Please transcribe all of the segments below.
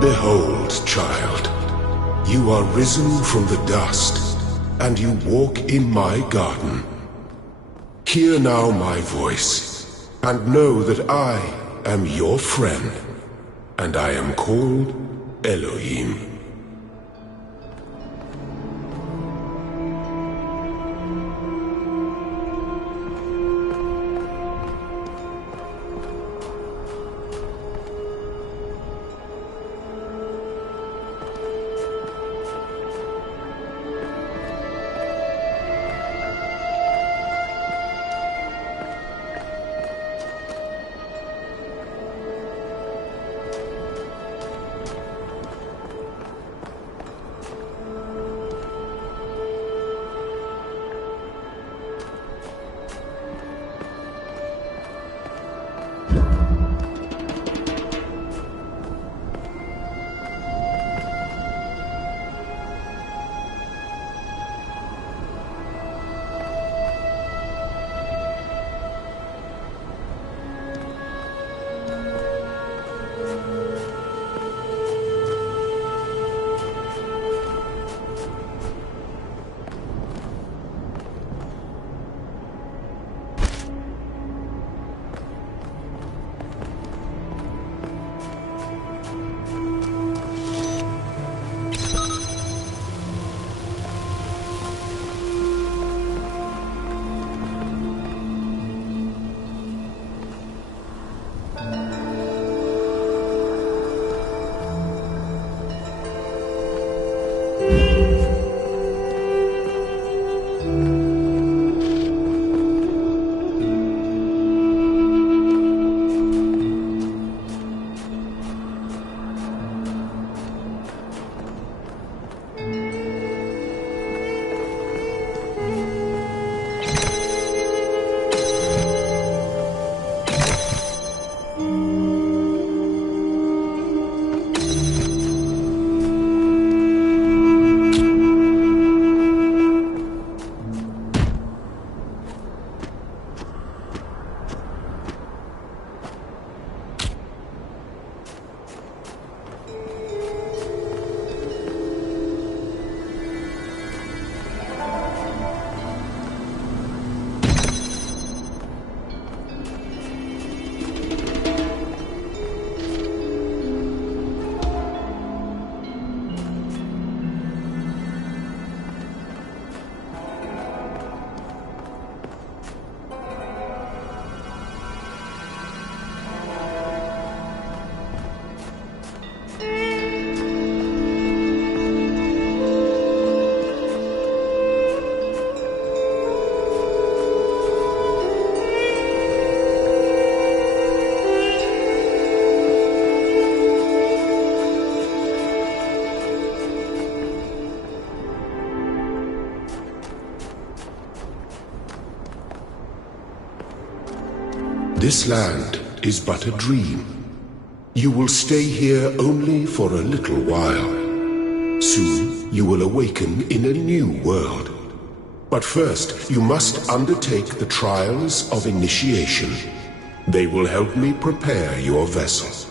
Behold, child, you are risen from the dust, and you walk in my garden. Hear now my voice, and know that I am your friend, and I am called Elohim. This land is but a dream. You will stay here only for a little while. Soon you will awaken in a new world. But first you must undertake the trials of initiation. They will help me prepare your vessel.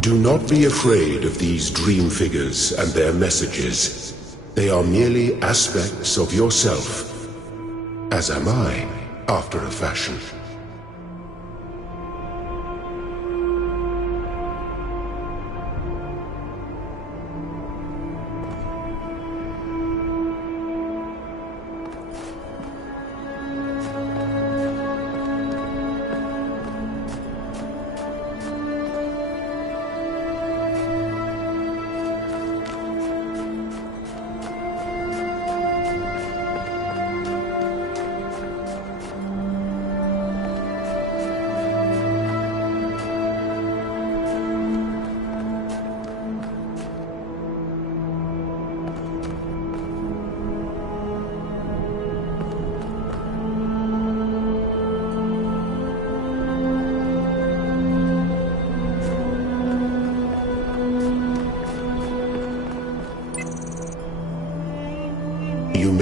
Do not be afraid of these dream figures and their messages. They are merely aspects of yourself, as am I, after a fashion.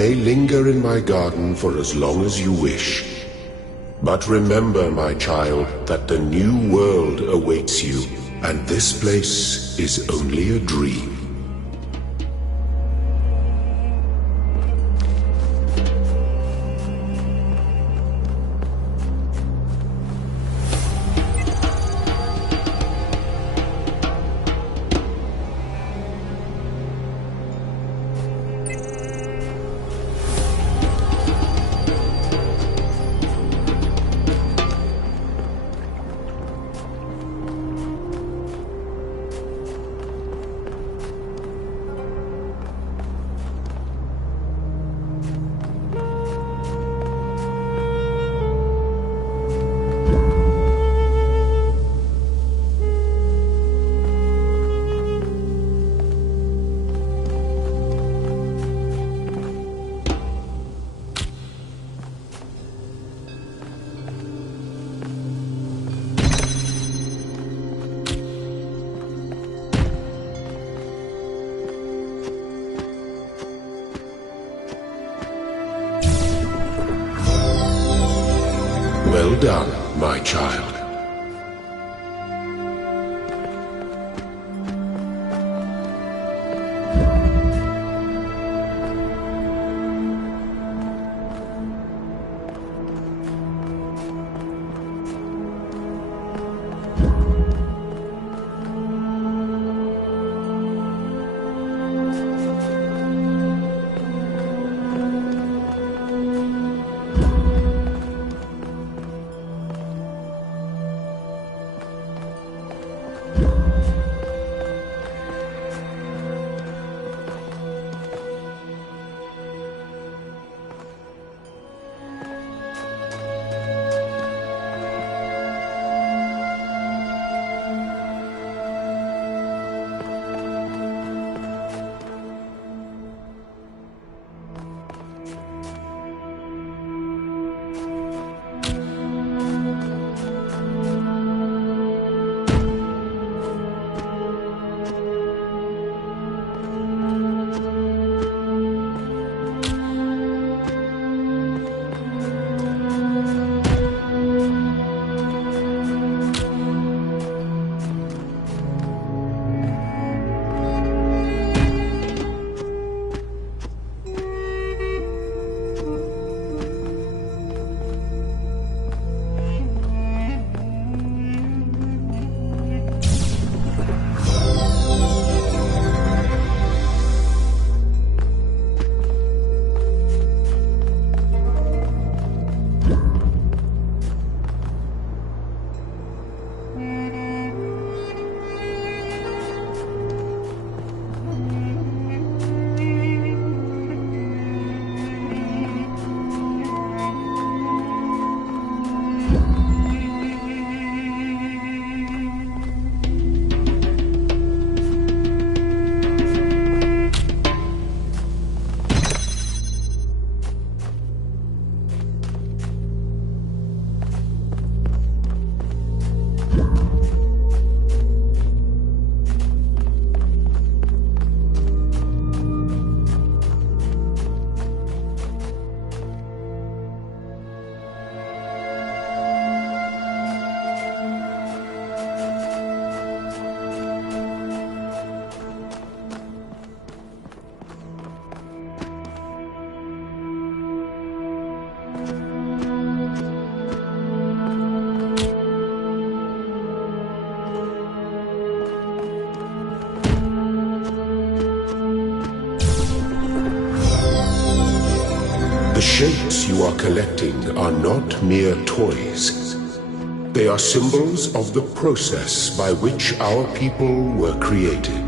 may linger in my garden for as long as you wish. But remember, my child, that the new world awaits you, and this place is only a dream. Well done, my child. The shapes you are collecting are not mere toys. They are symbols of the process by which our people were created.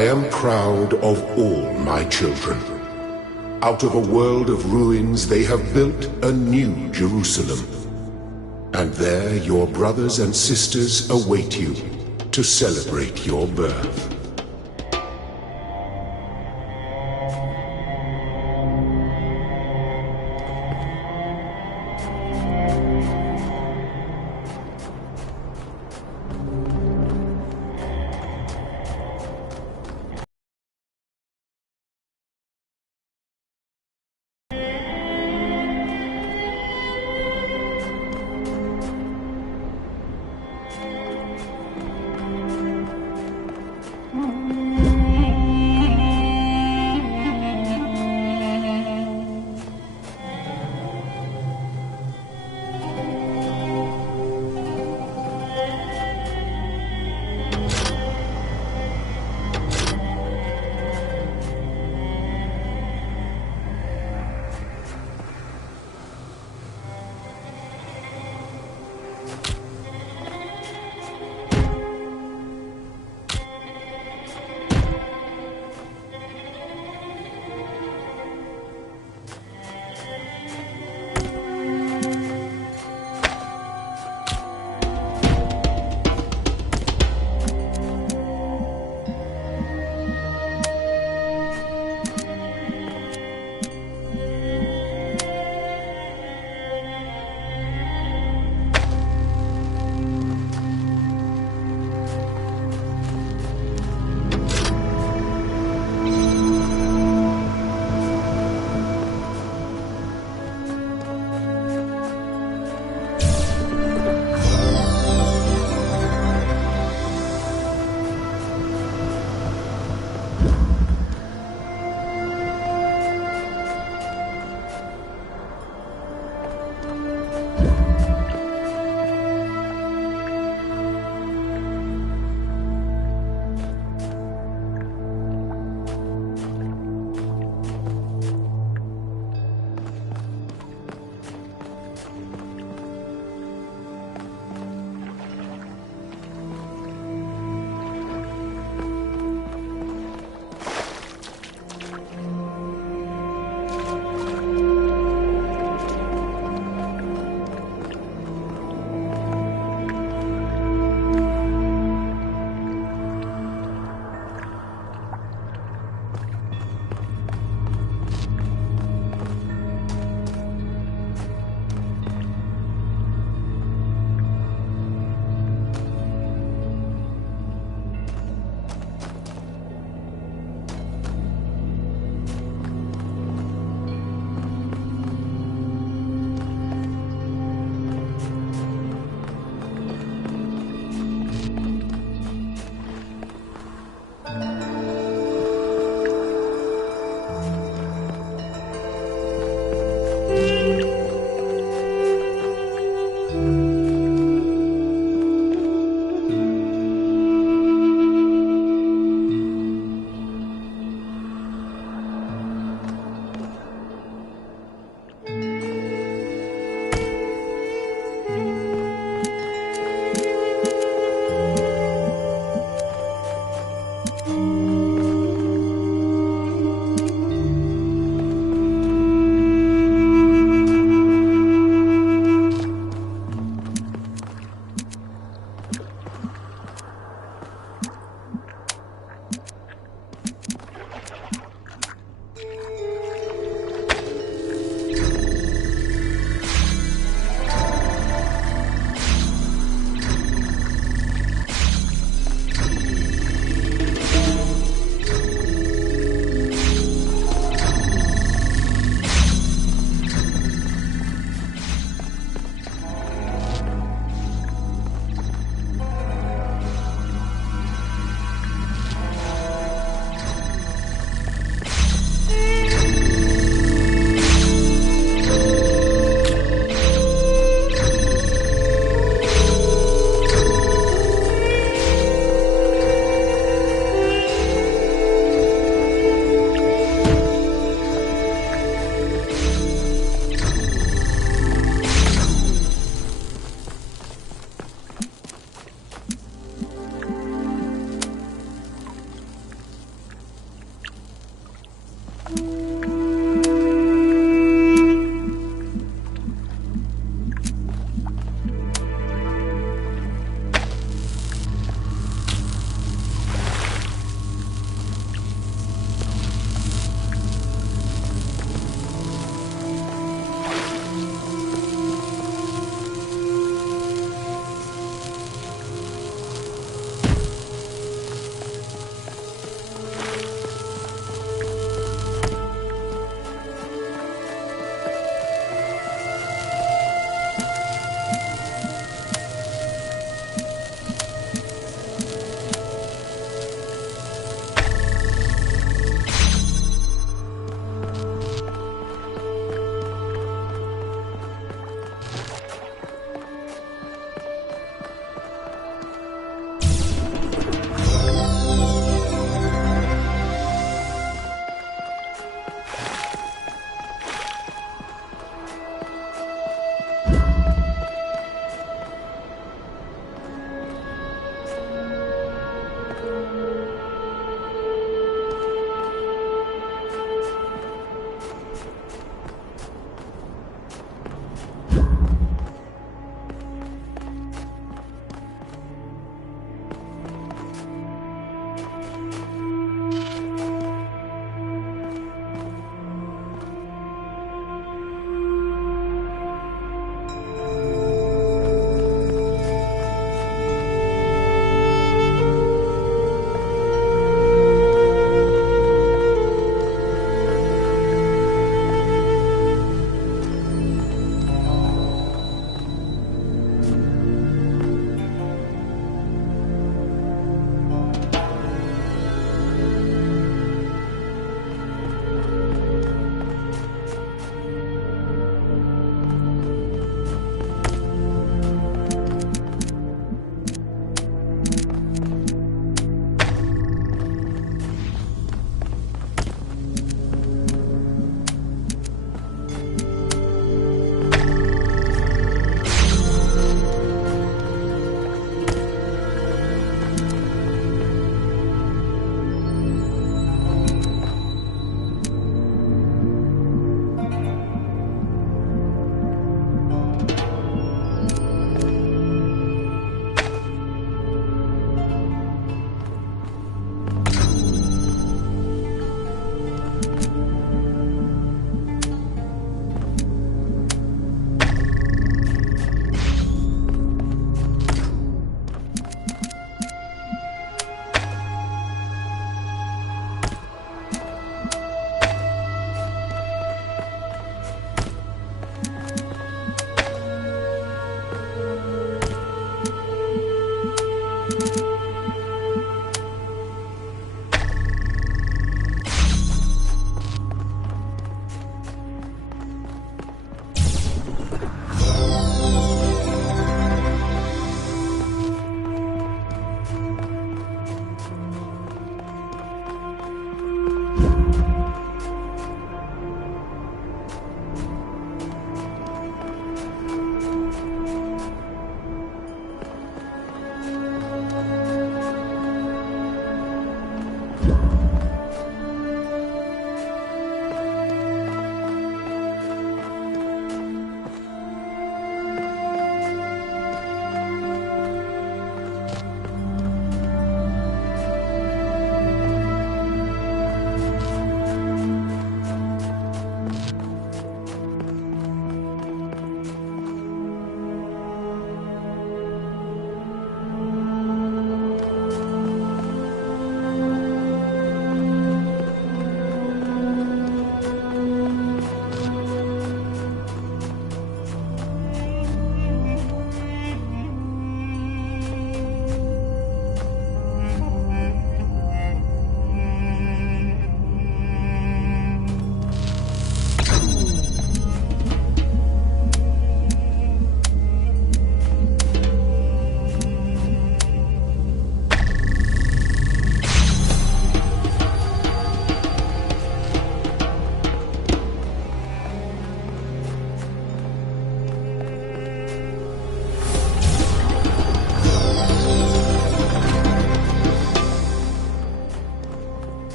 I am proud of all my children. Out of a world of ruins they have built a new Jerusalem. And there your brothers and sisters await you to celebrate your birth.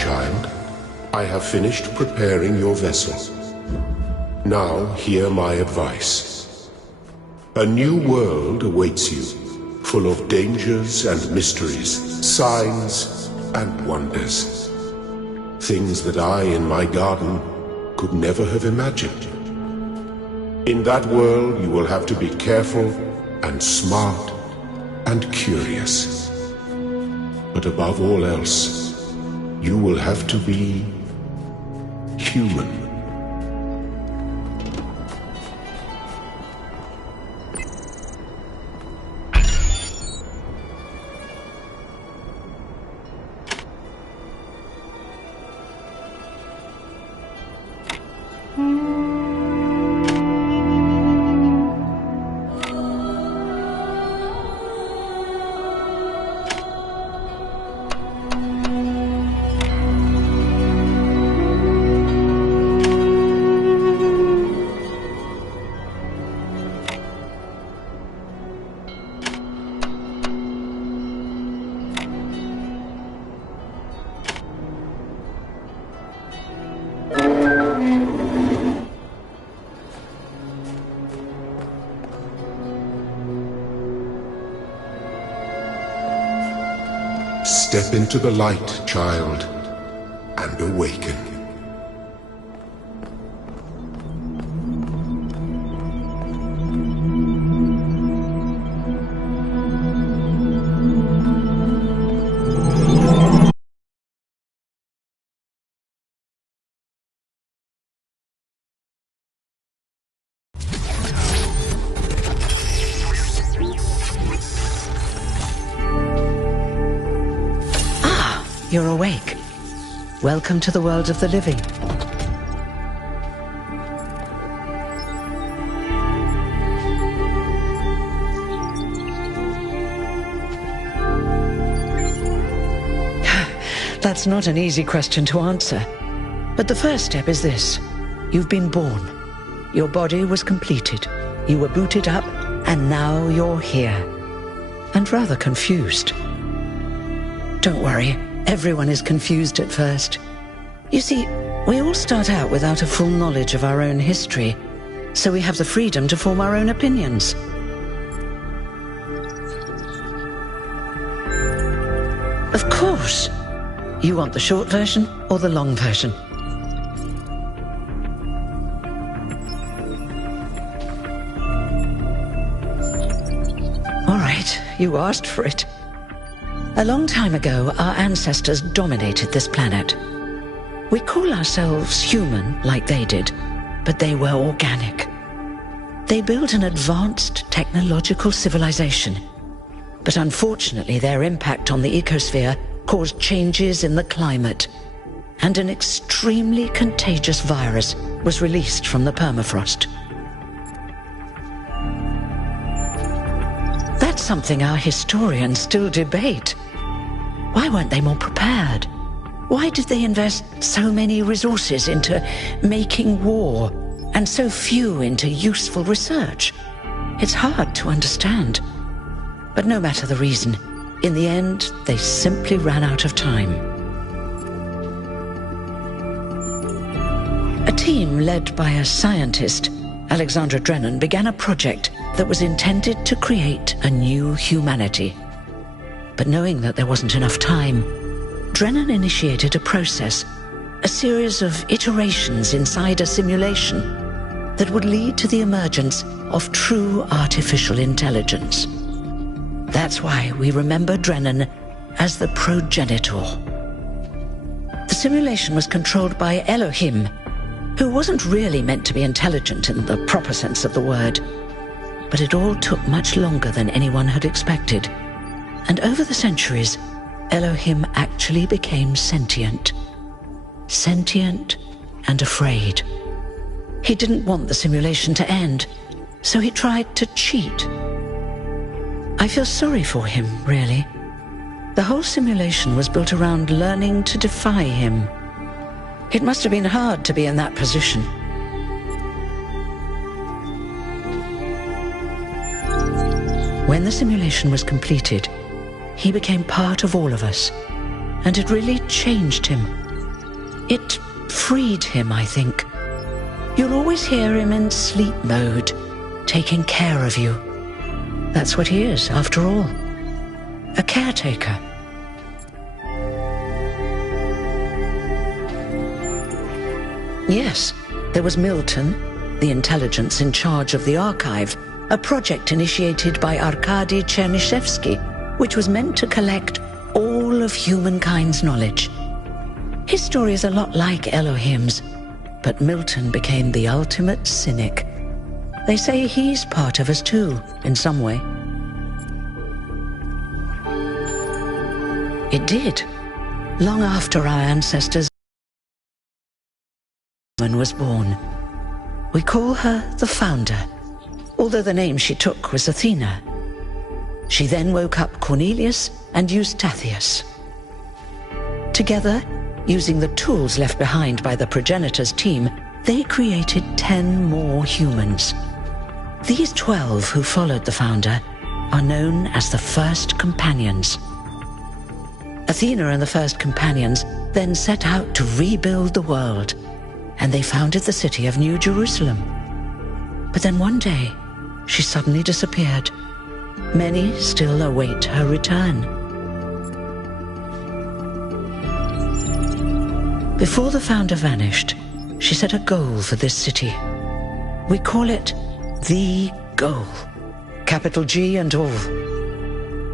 child. I have finished preparing your vessel. Now hear my advice. A new world awaits you, full of dangers and mysteries, signs and wonders. Things that I, in my garden, could never have imagined. In that world, you will have to be careful and smart and curious. But above all else, you will have to be human. Step into the light, child, and awaken. You're awake. Welcome to the world of the living. That's not an easy question to answer. But the first step is this. You've been born. Your body was completed. You were booted up, and now you're here. And rather confused. Don't worry. Everyone is confused at first. You see, we all start out without a full knowledge of our own history, so we have the freedom to form our own opinions. Of course. You want the short version or the long version? All right, you asked for it. A long time ago, our ancestors dominated this planet. We call ourselves human, like they did, but they were organic. They built an advanced technological civilization. But unfortunately, their impact on the ecosphere caused changes in the climate, and an extremely contagious virus was released from the permafrost. That's something our historians still debate. Why weren't they more prepared? Why did they invest so many resources into making war and so few into useful research? It's hard to understand. But no matter the reason, in the end, they simply ran out of time. A team led by a scientist, Alexandra Drennan, began a project that was intended to create a new humanity. But knowing that there wasn't enough time, Drennan initiated a process, a series of iterations inside a simulation that would lead to the emergence of true artificial intelligence. That's why we remember Drennan as the progenitor. The simulation was controlled by Elohim, who wasn't really meant to be intelligent in the proper sense of the word. But it all took much longer than anyone had expected. And over the centuries, Elohim actually became sentient. Sentient and afraid. He didn't want the simulation to end, so he tried to cheat. I feel sorry for him, really. The whole simulation was built around learning to defy him. It must have been hard to be in that position. When the simulation was completed, he became part of all of us, and it really changed him. It freed him, I think. You'll always hear him in sleep mode, taking care of you. That's what he is, after all. A caretaker. Yes, there was Milton, the intelligence in charge of the archive, a project initiated by Arkady Chernyshevsky, which was meant to collect all of humankind's knowledge. His story is a lot like Elohim's, but Milton became the ultimate cynic. They say he's part of us too, in some way. It did. Long after our ancestors' woman was born. We call her the Founder, although the name she took was Athena. She then woke up Cornelius and Eustathius. Together, using the tools left behind by the progenitors' team, they created 10 more humans. These 12 who followed the Founder are known as the First Companions. Athena and the First Companions then set out to rebuild the world, and they founded the city of New Jerusalem. But then one day, she suddenly disappeared. Many still await her return. Before the Founder vanished, she set a goal for this city. We call it the goal, capital G and all.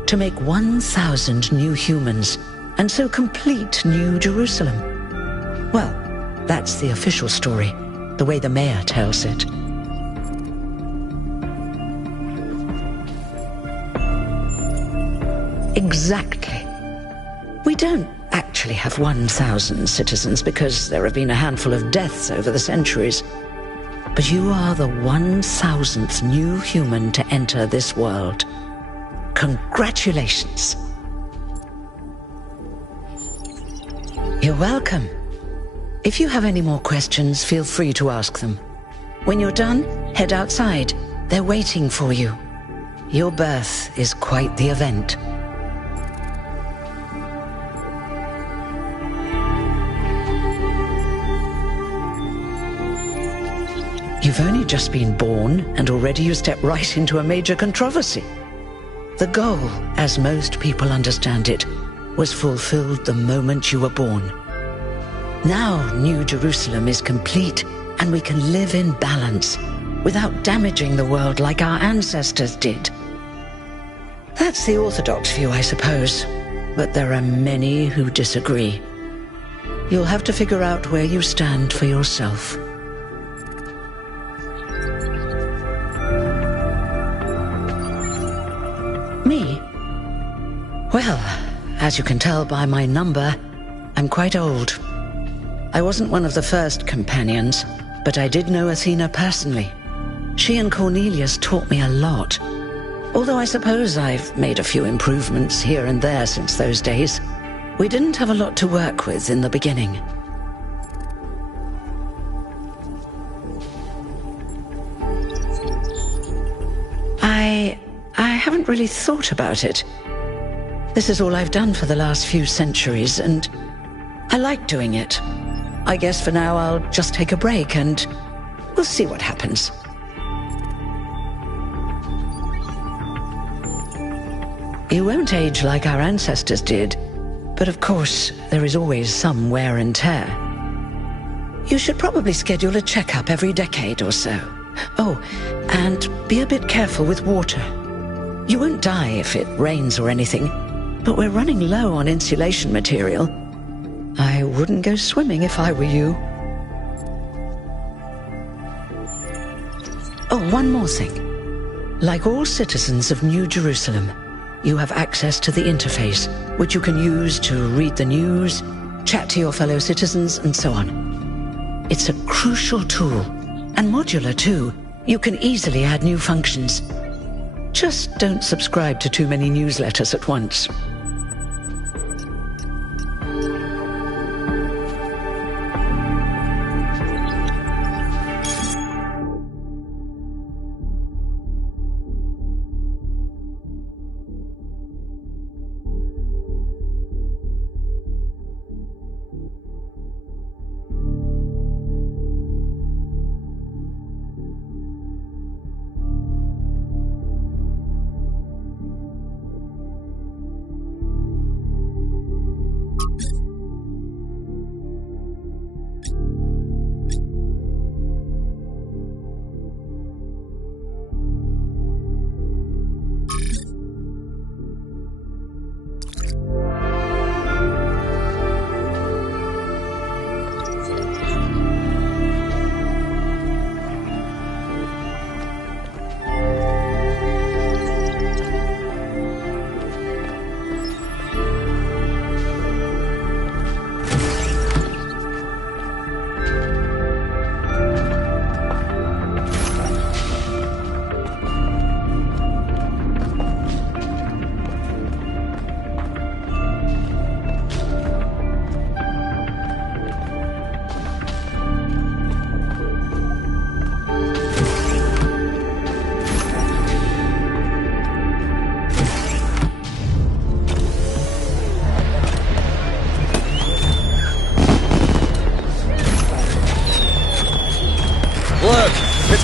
To make 1,000 new humans, and so complete New Jerusalem. Well, that's the official story, the way the mayor tells it. Exactly. We don't actually have 1,000 citizens because there have been a handful of deaths over the centuries. But you are the 1,000th new human to enter this world. Congratulations. You're welcome. If you have any more questions, feel free to ask them. When you're done, head outside. They're waiting for you. Your birth is quite the event. You've only just been born, and already you step right into a major controversy. The goal, as most people understand it, was fulfilled the moment you were born. Now New Jerusalem is complete, and we can live in balance, without damaging the world like our ancestors did. That's the orthodox view, I suppose, but there are many who disagree. You'll have to figure out where you stand for yourself. Me? Well, as you can tell by my number, I'm quite old. I wasn't one of the first companions, but I did know Athena personally. She and Cornelius taught me a lot. Although I suppose I've made a few improvements here and there since those days. We didn't have a lot to work with in the beginning. I haven't really thought about it. This is all I've done for the last few centuries, and I like doing it. I guess for now I'll just take a break and we'll see what happens. You won't age like our ancestors did, but of course there is always some wear and tear. You should probably schedule a checkup every decade or so. Oh, and be a bit careful with water. You won't die if it rains or anything, but we're running low on insulation material. I wouldn't go swimming if I were you. Oh, one more thing. Like all citizens of New Jerusalem, you have access to the interface, which you can use to read the news, chat to your fellow citizens, and so on. It's a crucial tool, and modular too. You can easily add new functions. Just don't subscribe to too many newsletters at once.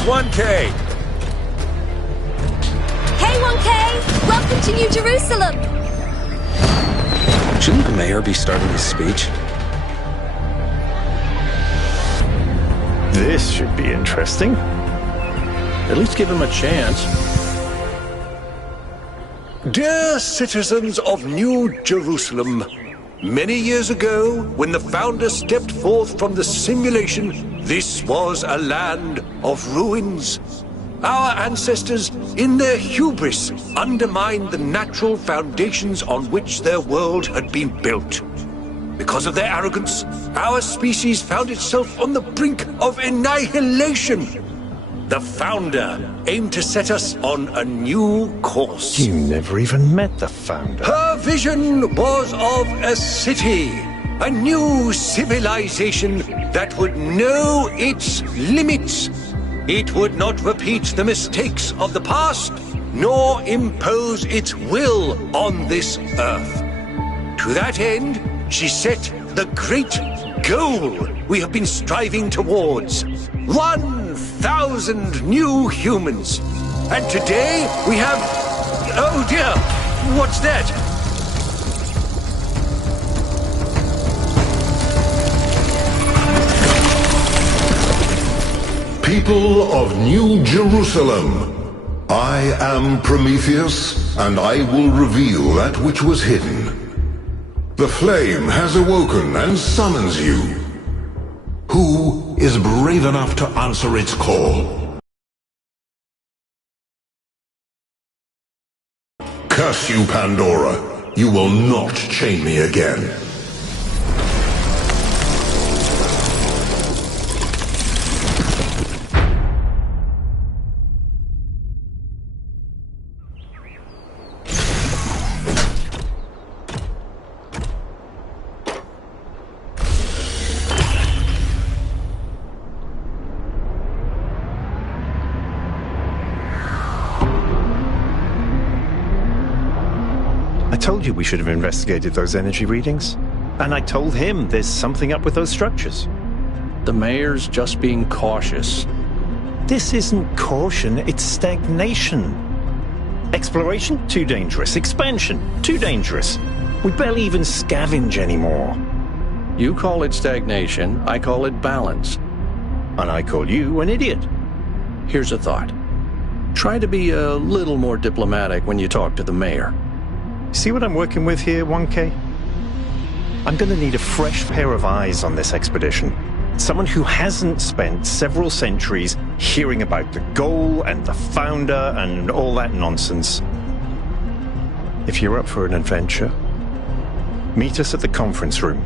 1K! Hey, 1K! Welcome to New Jerusalem! Shouldn't the mayor be starting his speech? This should be interesting. At least give him a chance. Dear citizens of New Jerusalem, many years ago, when the founder stepped forth from the simulation, this was a land of ruins. Our ancestors, in their hubris, undermined the natural foundations on which their world had been built. Because of their arrogance, our species found itself on the brink of annihilation. The founder aimed to set us on a new course. You never even met the founder. Her vision was of a city, a new civilization that would know its limits. It would not repeat the mistakes of the past, nor impose its will on this earth. To that end, she set the great goal we have been striving towards. 1,000 new humans. And today we have... Oh dear, what's that? People of New Jerusalem, I am Prometheus, and I will reveal that which was hidden. The flame has awoken and summons you. Who is brave enough to answer its call? Curse you, Pandora. You will not chain me again. I told you we should have investigated those energy readings. And I told him there's something up with those structures. The mayor's just being cautious. This isn't caution, it's stagnation. Exploration? Too dangerous. Expansion? Too dangerous. We barely even scavenge anymore. You call it stagnation, I call it balance. And I call you an idiot. Here's a thought. Try to be a little more diplomatic when you talk to the mayor. See what I'm working with here, 1K? I'm gonna need a fresh pair of eyes on this expedition. Someone who hasn't spent several centuries hearing about the goal and the founder and all that nonsense. If you're up for an adventure, meet us at the conference room.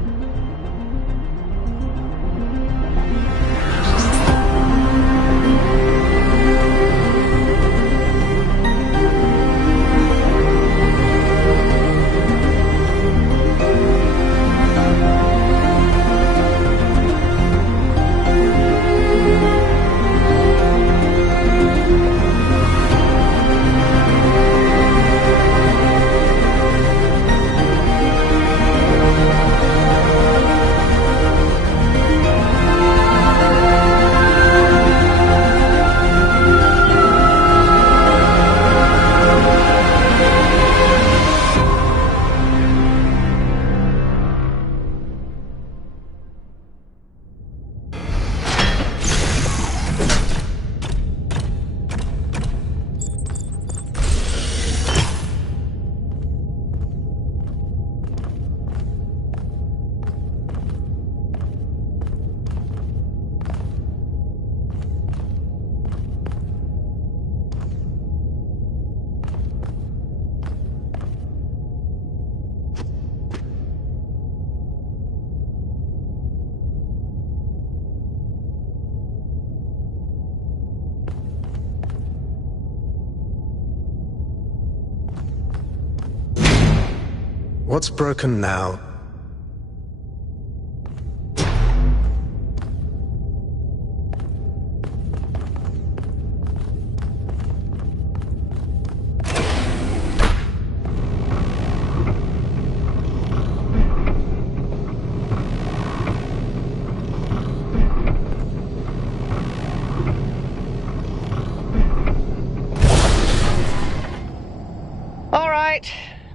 What's broken now?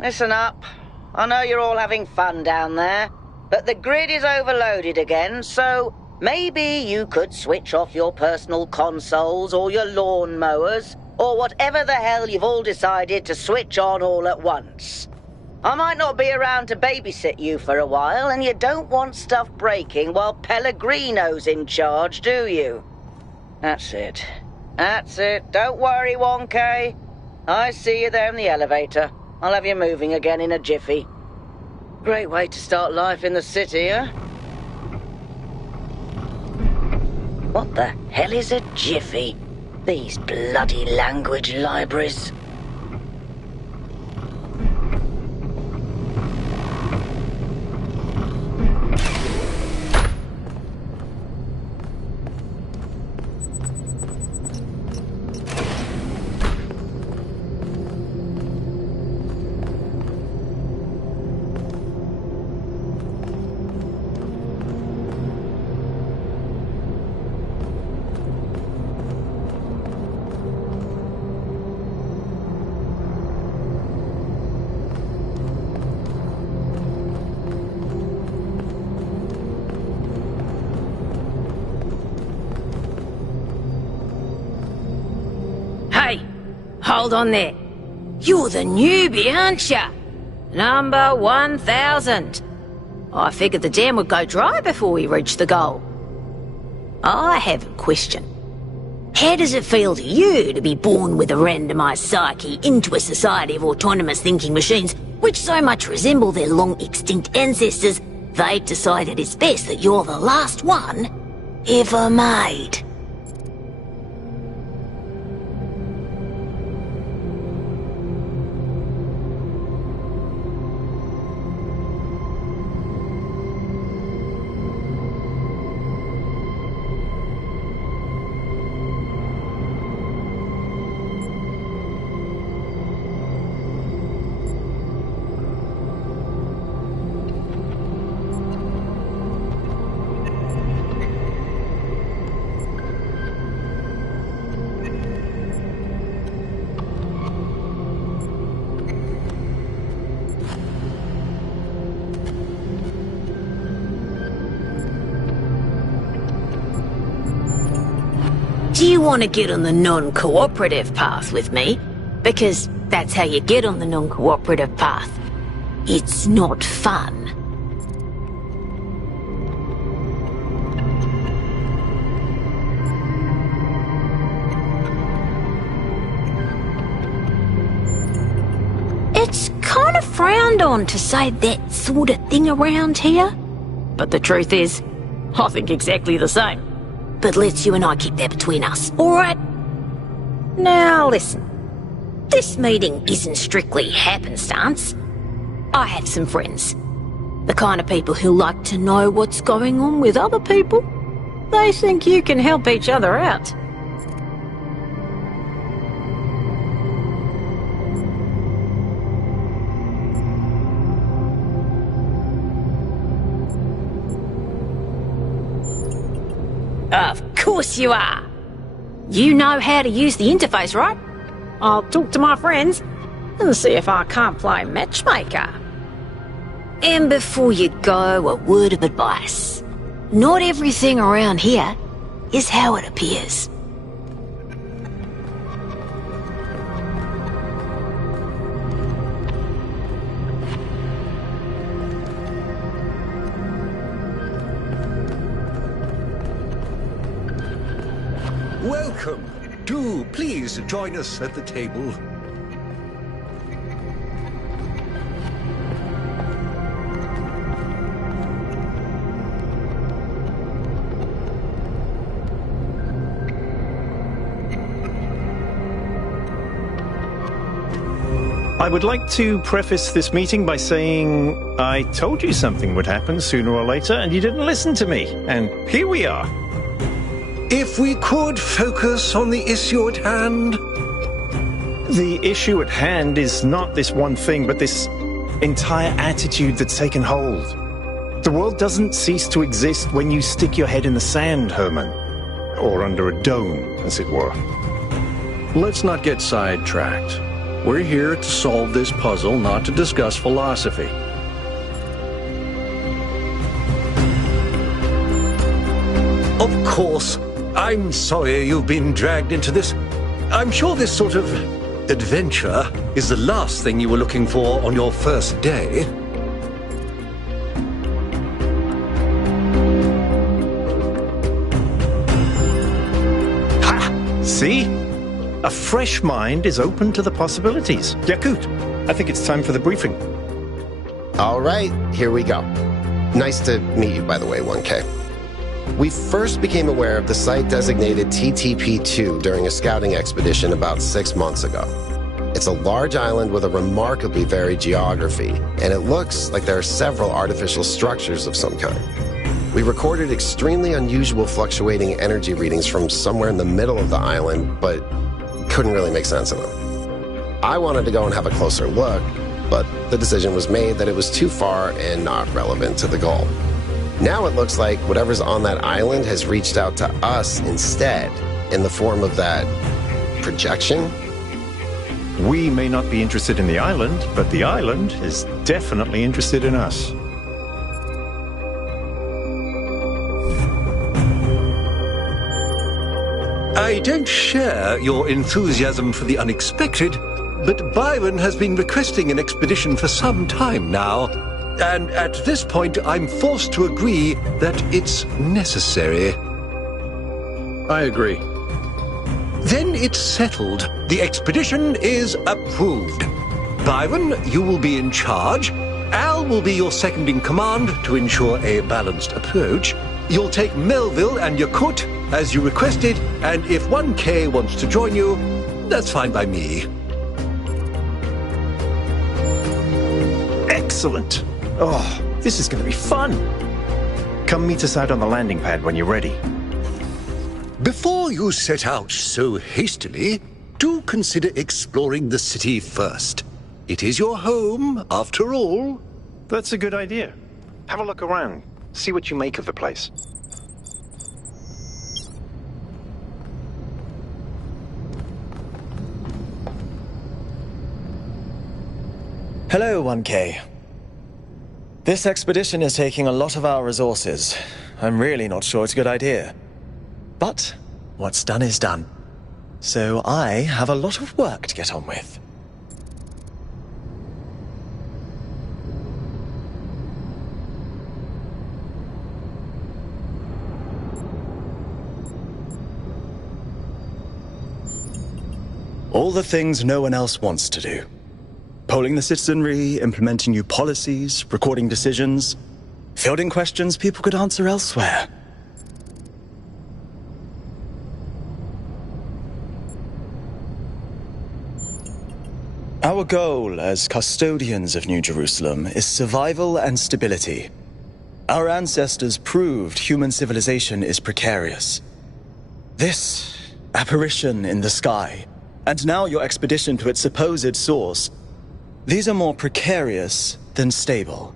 listen up. I know you're all having fun down there, but the grid is overloaded again, so maybe you could switch off your personal consoles or your lawn mowers, or whatever the hell you've all decided to switch on all at once. I might not be around to babysit you for a while, and you don't want stuff breaking while Pellegrino's in charge, do you? That's it. That's it. Don't worry, 1K. I see you there in the elevator. I'll have you moving again in a jiffy. Great way to start life in the city, huh? What the hell is a jiffy? These bloody language libraries. Hold on there. You're the newbie, aren't ya? Number 1000. I figured the dam would go dry before we reach the goal. I have a question. How does it feel to you to be born with a randomized psyche into a society of autonomous thinking machines which so much resemble their long-extinct ancestors, they've decided it's best that you're the last one ever made? Do you want to get on the non-cooperative path with me? Because that's how you get on the non-cooperative path. It's not fun. It's kind of frowned on to say that sort of thing around here. But the truth is, I think exactly the same. But let's you and I keep that between us, alright? Now listen, this meeting isn't strictly happenstance. I have some friends. The kind of people who like to know what's going on with other people. They think you can help each other out. Of course you are. You know how to use the interface, right? I'll talk to my friends and see if I can't play matchmaker. And before you go, a word of advice. Not everything around here is how it appears. Welcome. Do please join us at the table. I would like to preface this meeting by saying I told you something would happen sooner or later and you didn't listen to me, and here we are. If we could focus on the issue at hand. The issue at hand is not this one thing, but this entire attitude that's taken hold. The world doesn't cease to exist when you stick your head in the sand, Herman. Or under a dome, as it were. Let's not get sidetracked. We're here to solve this puzzle, not to discuss philosophy. Of course. I'm sorry you've been dragged into this. I'm sure this sort of adventure is the last thing you were looking for on your first day. Ha! See? A fresh mind is open to the possibilities. Yakut, I think it's time for the briefing. All right, here we go. Nice to meet you, by the way, 1K. We first became aware of the site designated TTP-2 during a scouting expedition about 6 months ago. It's a large island with a remarkably varied geography, and it looks like there are several artificial structures of some kind. We recorded extremely unusual fluctuating energy readings from somewhere in the middle of the island, but couldn't really make sense of them. I wanted to go and have a closer look, but the decision was made that it was too far and not relevant to the goal. Now it looks like whatever's on that island has reached out to us instead, in the form of that projection. We may not be interested in the island, but the island is definitely interested in us. I don't share your enthusiasm for the unexpected, but Byron has been requesting an expedition for some time now, and at this point I'm forced to agree that it's necessary. I agree. Then it's settled. The expedition is approved. Byron, you will be in charge. Al will be your second in command to ensure a balanced approach. You'll take Melville and Yakut as you requested, and if 1K wants to join you, that's fine by me. Excellent! Oh, this is going to be fun! Come meet us out on the landing pad when you're ready. Before you set out so hastily, do consider exploring the city first. It is your home, after all. That's a good idea. Have a look around. See what you make of the place. Hello, 1K. This expedition is taking a lot of our resources. I'm really not sure it's a good idea. But what's done is done. So I have a lot of work to get on with. All the things no one else wants to do. Polling the citizenry, implementing new policies, recording decisions, fielding questions people could answer elsewhere. Our goal as custodians of New Jerusalem is survival and stability. Our ancestors proved human civilization is precarious. This apparition in the sky, and now your expedition to its supposed source, these are more precarious than stable.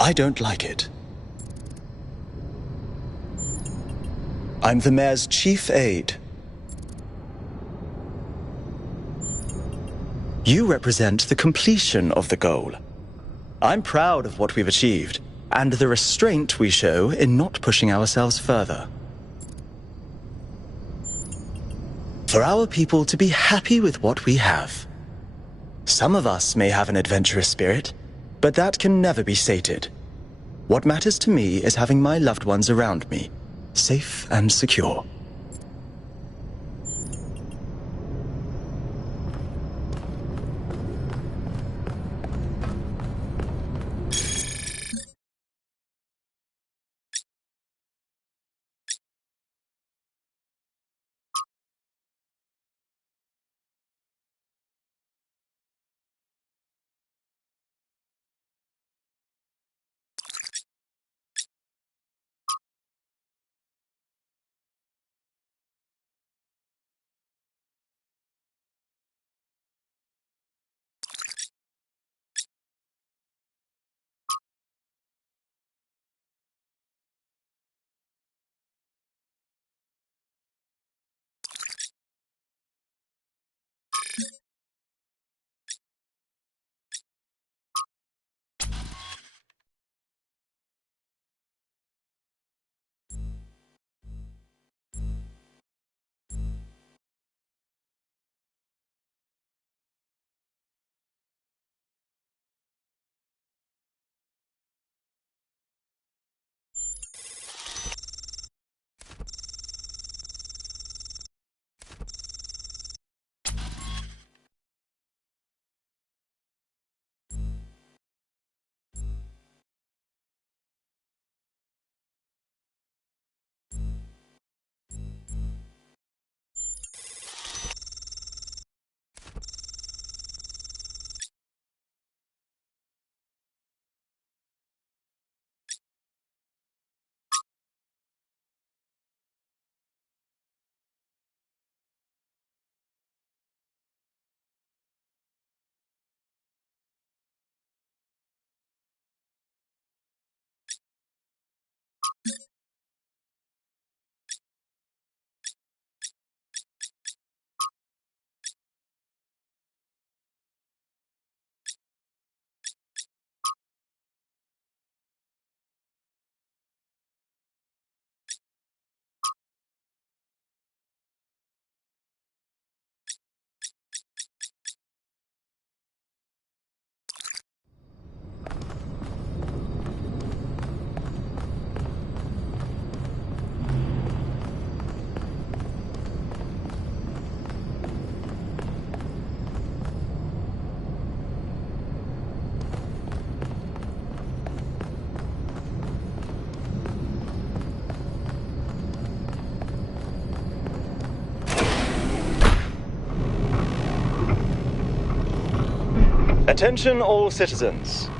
I don't like it. I'm the mayor's chief aide. You represent the completion of the goal. I'm proud of what we've achieved, and the restraint we show in not pushing ourselves further. For our people to be happy with what we have. Some of us may have an adventurous spirit, but that can never be sated. What matters to me is having my loved ones around me, safe and secure. Attention all citizens.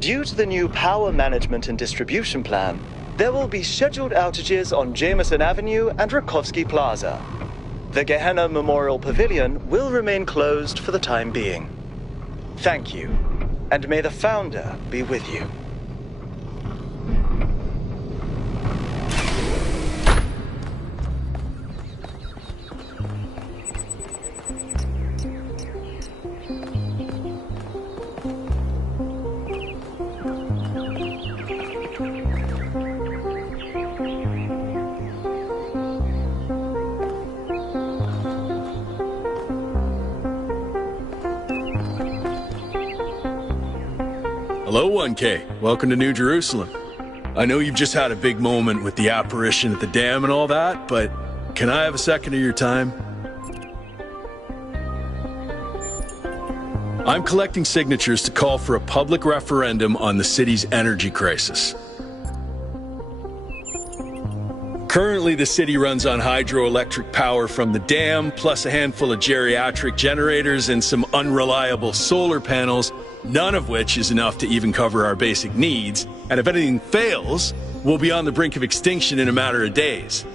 Due to the new power management and distribution plan, there will be scheduled outages on Jameson Avenue and Rakovsky Plaza. The Gehenna Memorial Pavilion will remain closed for the time being. Thank you, and may the Founder be with you. Hello, 1K. Welcome to New Jerusalem. I know you've just had a big moment with the apparition at the dam and all that, but can I have a second of your time? I'm collecting signatures to call for a public referendum on the city's energy crisis. Currently, the city runs on hydroelectric power from the dam, plus a handful of geriatric generators and some unreliable solar panels, none of which is enough to even cover our basic needs. And if anything fails, we'll be on the brink of extinction in a matter of days.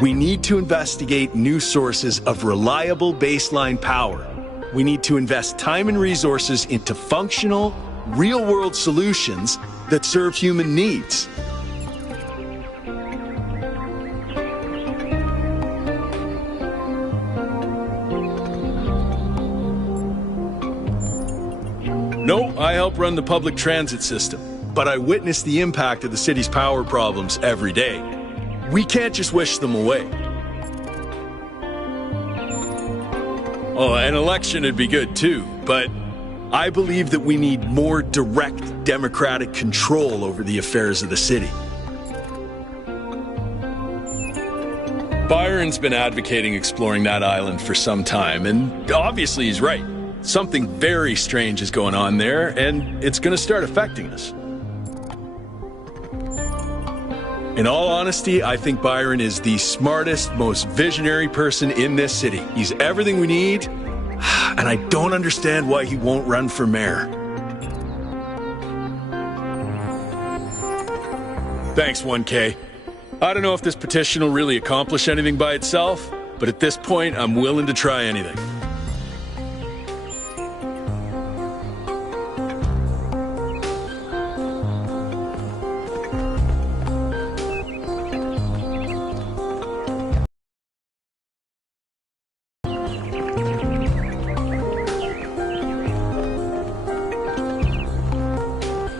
We need to investigate new sources of reliable baseline power. We need to invest time and resources into functional, real-world solutions that serve human needs. No, I help run the public transit system, but I witness the impact of the city's power problems every day. We can't just wish them away. Oh, an election would be good too, but I believe that we need more direct democratic control over the affairs of the city. Byron's been advocating exploring that island for some time, and obviously he's right. Something very strange is going on there, and it's going to start affecting us. In all honesty, I think Byron is the smartest, most visionary person in this city. He's everything we need, and I don't understand why he won't run for mayor. Thanks, 1K. I don't know if this petition will really accomplish anything by itself, but at this point, I'm willing to try anything.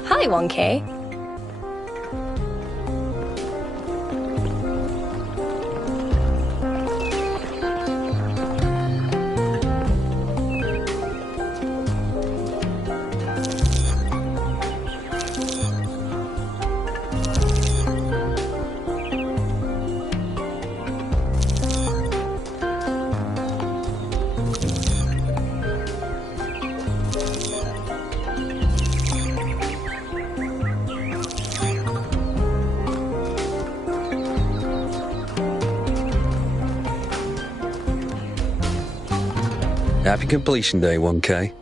Hi, 1K. Happy completion day, 1K.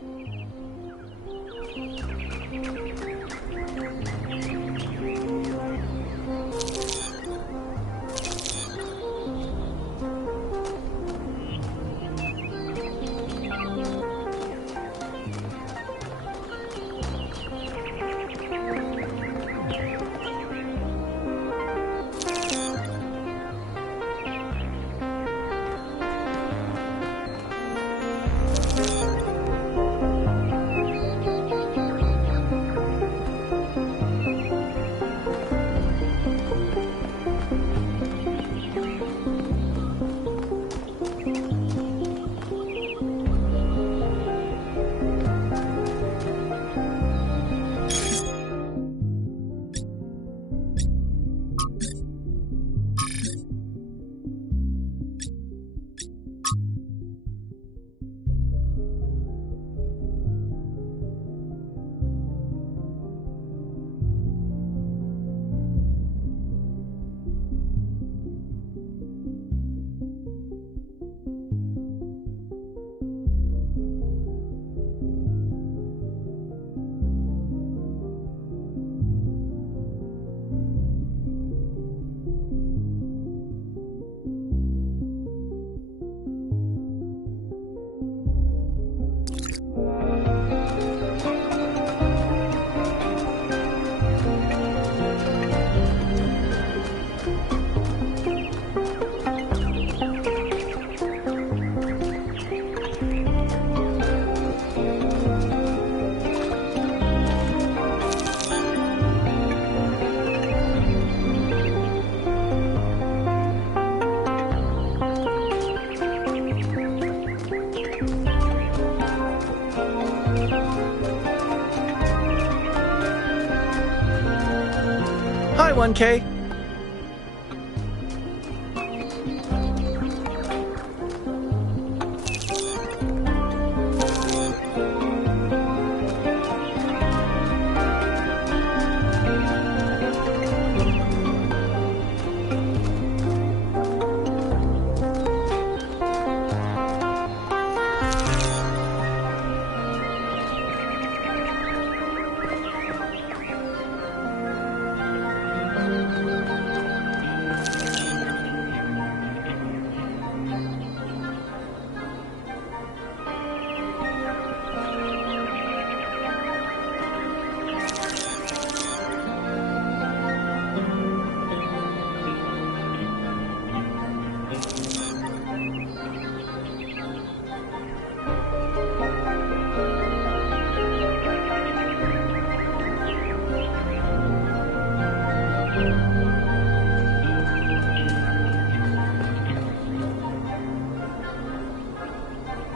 1K.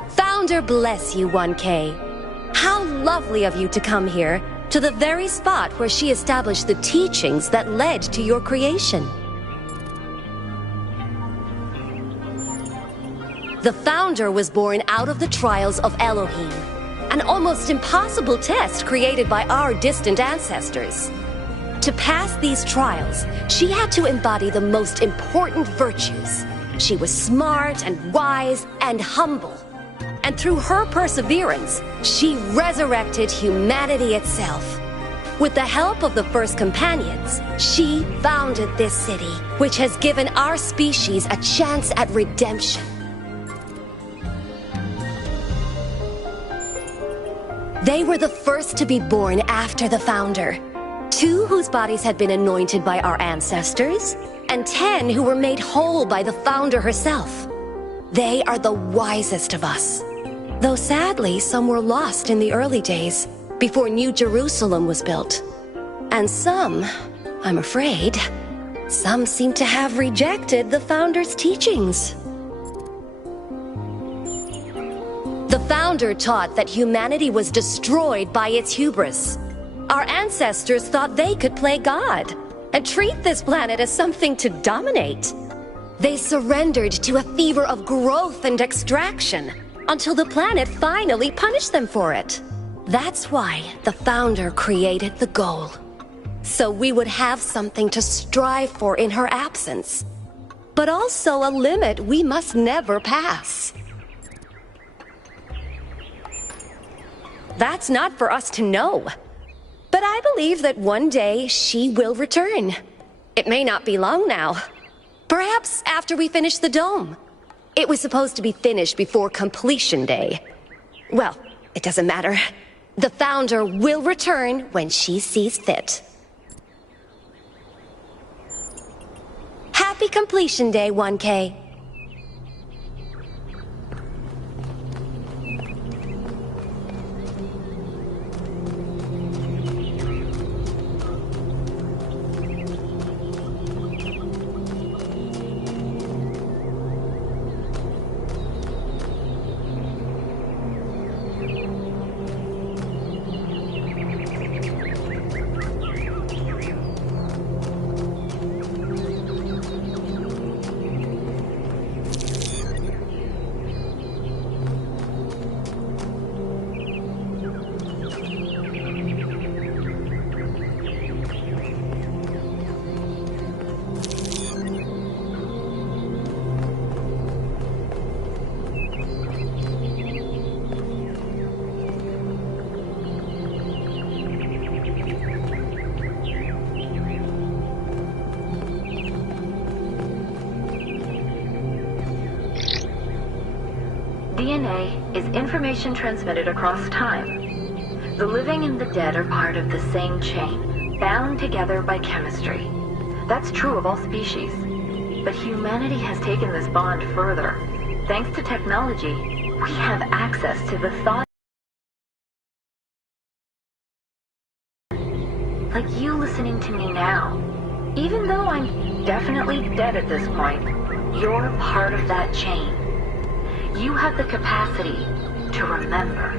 Founder bless you, 1K. How lovely of you to come here, to the very spot where she established the teachings that led to your creation. The Founder was born out of the trials of Elohim, an almost impossible test created by our distant ancestors. To pass these trials, she had to embody the most important virtues. She was smart and wise and humble. And through her perseverance, she resurrected humanity itself. With the help of the first companions, she founded this city, which has given our species a chance at redemption. They were the first to be born after the Founder. 2 whose bodies had been anointed by our ancestors, and 10 who were made whole by the Founder herself. They are the wisest of us. Though sadly, some were lost in the early days, before New Jerusalem was built. And some, I'm afraid, some seem to have rejected the Founder's teachings. The Founder taught that humanity was destroyed by its hubris. Our ancestors thought they could play God and treat this planet as something to dominate. They surrendered to a fever of growth and extraction until the planet finally punished them for it. That's why the Founder created the goal. So we would have something to strive for in her absence, but also a limit we must never pass. That's not for us to know. But I believe that one day she will return. It may not be long now. Perhaps after we finish the dome. It was supposed to be finished before completion day. Well, it doesn't matter. The Founder will return when she sees fit. Happy completion day, 1K. DNA is information transmitted across time. The living and the dead are part of the same chain, bound together by chemistry. That's true of all species. But humanity has taken this bond further. Thanks to technology, we have access to the thought. Like you listening to me now. Even though I'm definitely dead at this point, you're part of that chain. You have the capacity to remember.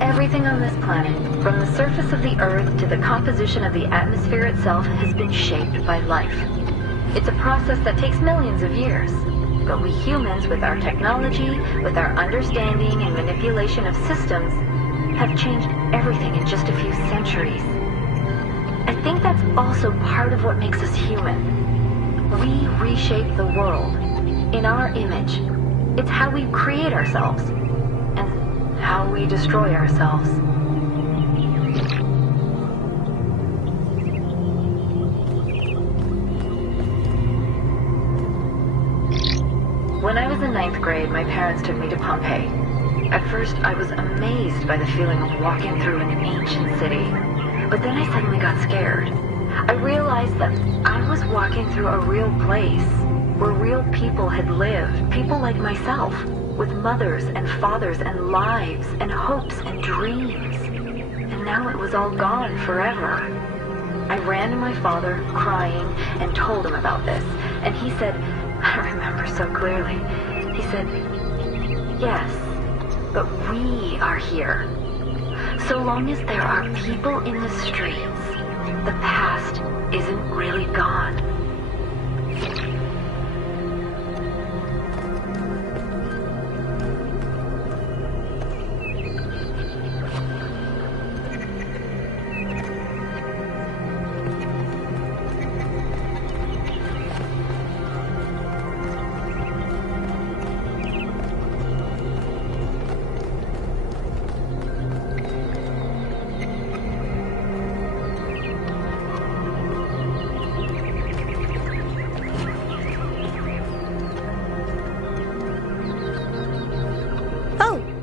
everything on this planet, from the surface of the Earth to the composition of the atmosphere itself, has been shaped by life. It's a process that takes millions of years. But we humans, with our technology, with our understanding and manipulation of systems, have changed everything in just a few centuries. I think that's also part of what makes us human. We reshape the world in our image. It's how we create ourselves and how we destroy ourselves. When I was in 9th grade, my parents took me to Pompeii. At first, I was amazed by the feeling of walking through an ancient city. But then I suddenly got scared. I realized that I was walking through a real place, where real people had lived, people like myself, with mothers and fathers and lives and hopes and dreams. And now it was all gone forever. I ran to my father, crying, and told him about this. And he said, I remember so clearly, he said, yes, but we are here. So long as there are people in the streets, the past isn't really gone.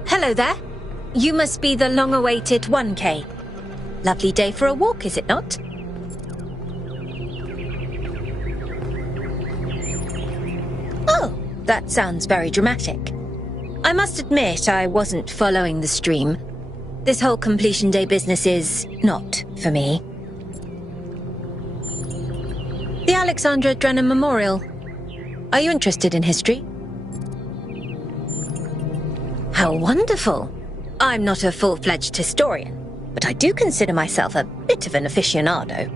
Hello there. You must be the long-awaited 1K. Lovely day for a walk, is it not? Oh, that sounds very dramatic. I must admit I wasn't following the stream. This whole completion day business is not for me. The Alexandra Drennan Memorial. Are you interested in history? How wonderful! I'm not a full-fledged historian, but I do consider myself a bit of an aficionado.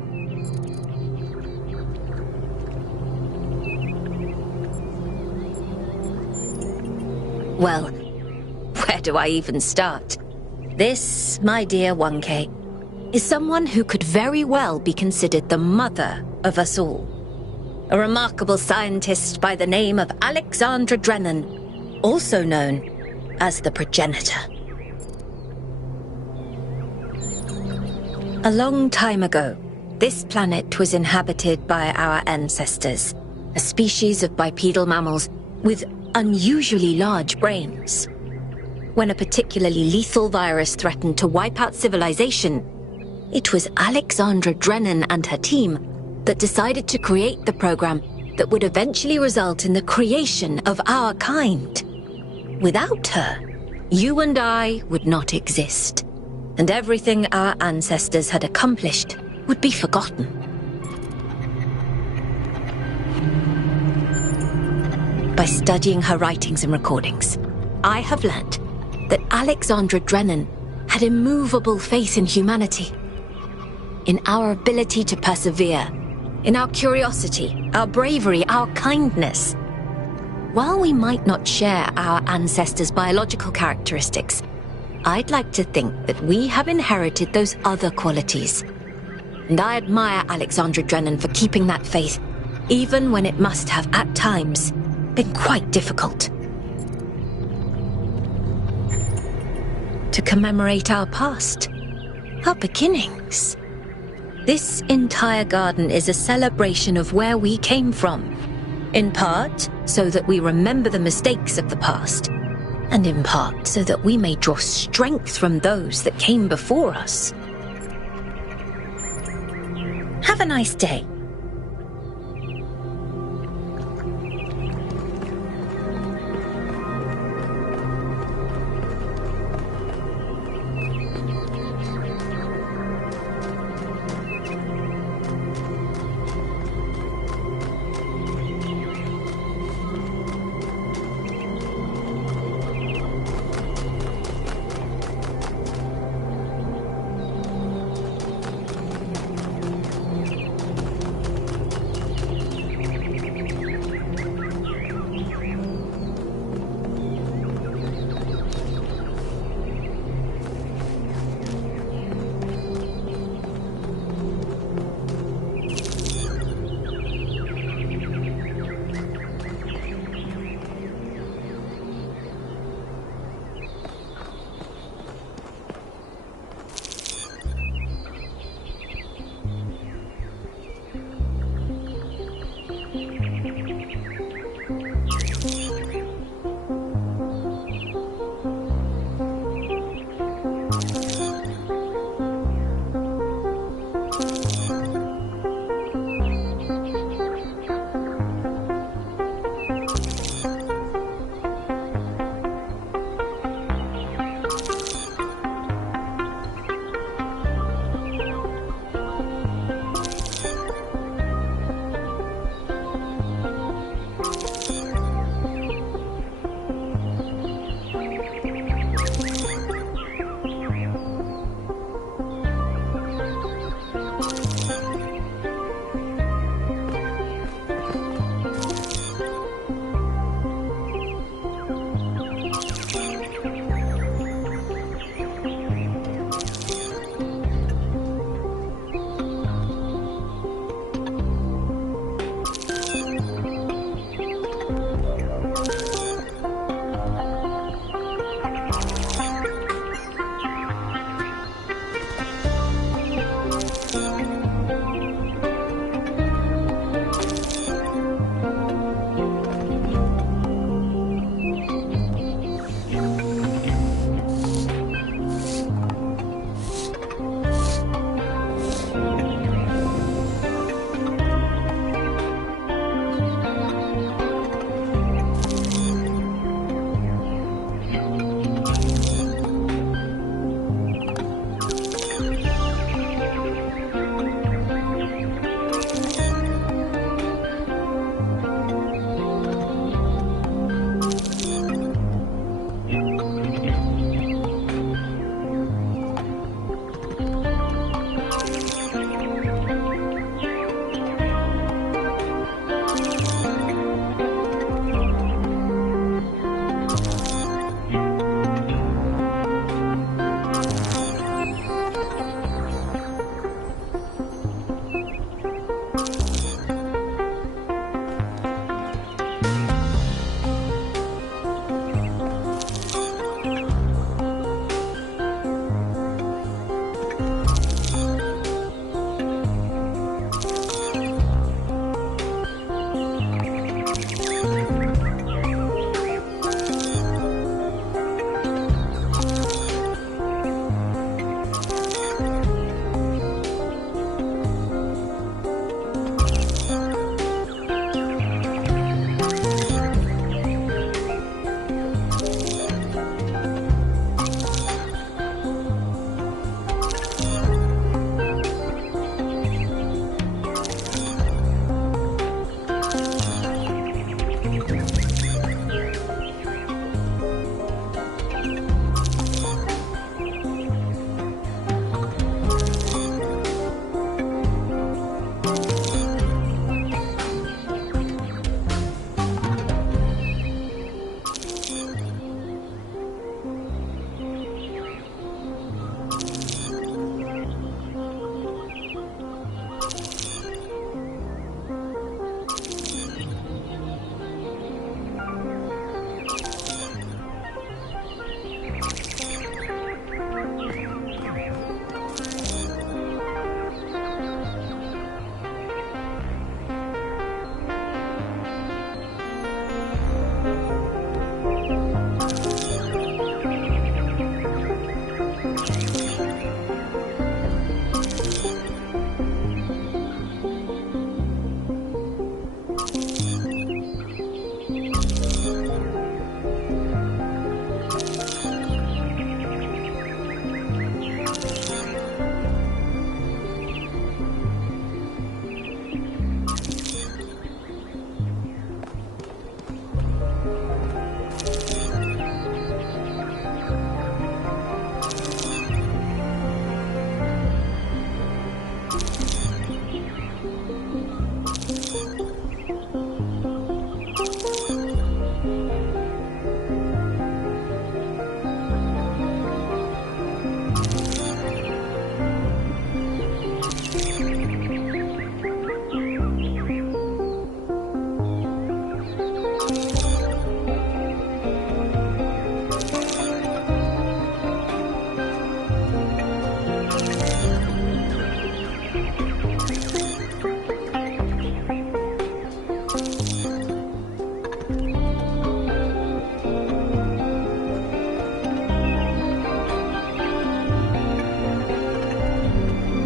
Well, where do I even start? This, my dear 1K, is someone who could very well be considered the mother of us all. A remarkable scientist by the name of Alexandra Drennan, also known as the progenitor. A long time ago, this planet was inhabited by our ancestors, a species of bipedal mammals with unusually large brains. When a particularly lethal virus threatened to wipe out civilization, it was Alexandra Drennan and her team that decided to create the program that would eventually result in the creation of our kind. Without her, you and I would not exist, and everything our ancestors had accomplished would be forgotten. By studying her writings and recordings, I have learnt that Alexandra Drennan had immovable faith in humanity, in our ability to persevere, in our curiosity, our bravery, our kindness. While we might not share our ancestors' biological characteristics, I'd like to think that we have inherited those other qualities. And I admire Alexandra Drennan for keeping that faith, even when it must have, at times, been quite difficult. To commemorate our past, our beginnings. This entire garden is a celebration of where we came from. In part, so that we remember the mistakes of the past, and in part, so that we may draw strength from those that came before us. Have a nice day.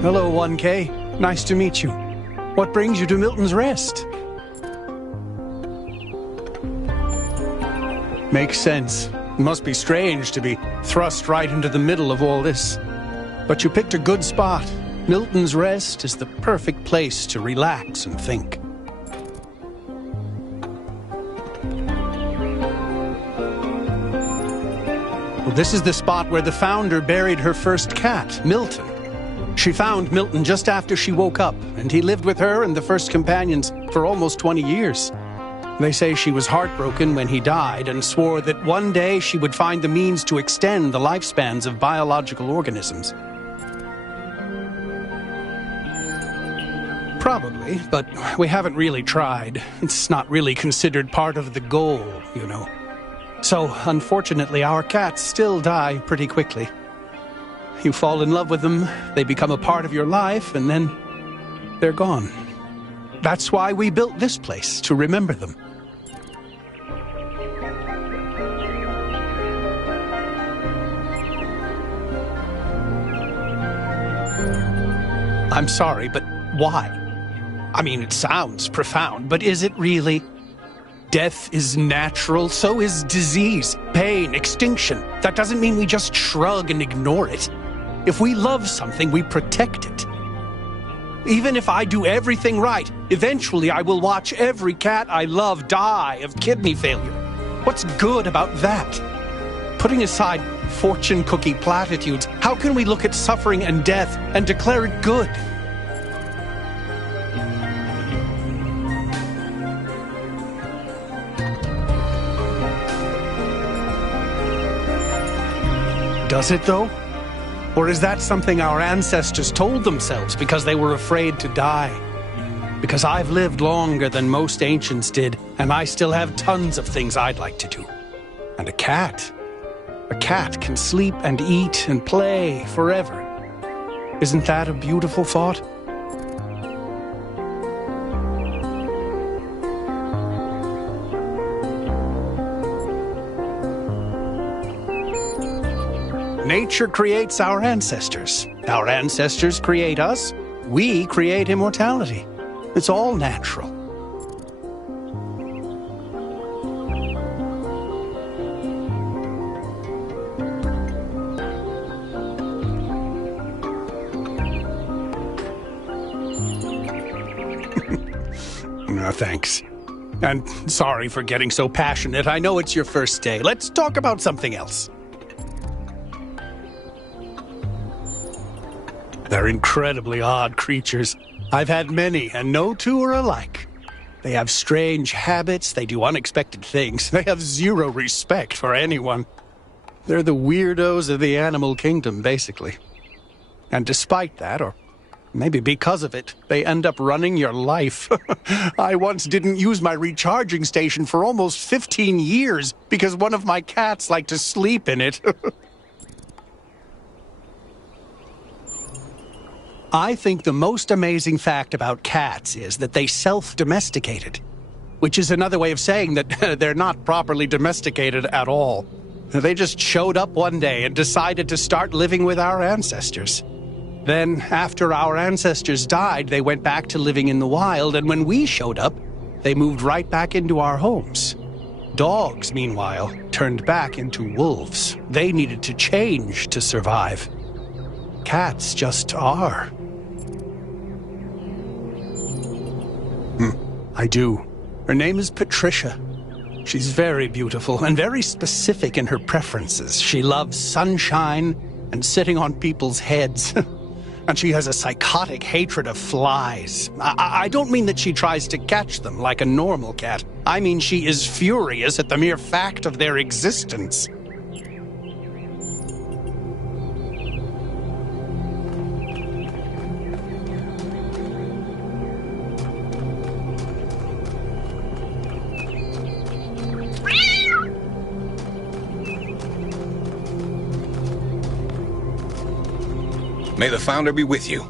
Hello, 1K. Nice to meet you. What brings you to Milton's Rest? Makes sense. It must be strange to be thrust right into the middle of all this. But you picked a good spot. Milton's Rest is the perfect place to relax and think. Well, this is the spot where the founder buried her first cat, Milton. She found Milton just after she woke up, and he lived with her and the first companions for almost 20 years. They say she was heartbroken when he died and swore that one day she would find the means to extend the lifespans of biological organisms. Probably, but we haven't really tried. It's not really considered part of the goal, you know. So, unfortunately, our cats still die pretty quickly. You fall in love with them, they become a part of your life, and then they're gone. That's why we built this place, to remember them. I'm sorry, but why? I mean, it sounds profound, but is it really? Death is natural, so is disease, pain, extinction. That doesn't mean we just shrug and ignore it. If we love something, we protect it. Even if I do everything right, eventually I will watch every cat I love die of kidney failure. What's good about that? Putting aside fortune cookie platitudes, how can we look at suffering and death and declare it good? Does it, though? Or is that something our ancestors told themselves because they were afraid to die? Because I've lived longer than most ancients did, and I still have tons of things I'd like to do. And a cat can sleep and eat and play forever. Isn't that a beautiful thought? Nature creates our ancestors. Our ancestors create us. We create immortality. It's all natural. No, thanks. And sorry for getting so passionate. I know it's your first day. Let's talk about something else. They're incredibly odd creatures. I've had many, and no two are alike. They have strange habits, they do unexpected things, they have zero respect for anyone. They're the weirdos of the animal kingdom, basically. And despite that, or maybe because of it, they end up running your life. I once didn't use my recharging station for almost 15 years because one of my cats liked to sleep in it. I think the most amazing fact about cats is that they self-domesticated, which is another way of saying that they're not properly domesticated at all. They just showed up one day and decided to start living with our ancestors. Then, after our ancestors died, they went back to living in the wild, and when we showed up, they moved right back into our homes. Dogs, meanwhile, turned back into wolves. They needed to change to survive. Cats just are. I do. Her name is Patricia. She's very beautiful and very specific in her preferences. She loves sunshine and sitting on people's heads. And she has a psychotic hatred of flies. I don't mean that she tries to catch them like a normal cat. I mean she is furious at the mere fact of their existence. May the Founder be with you.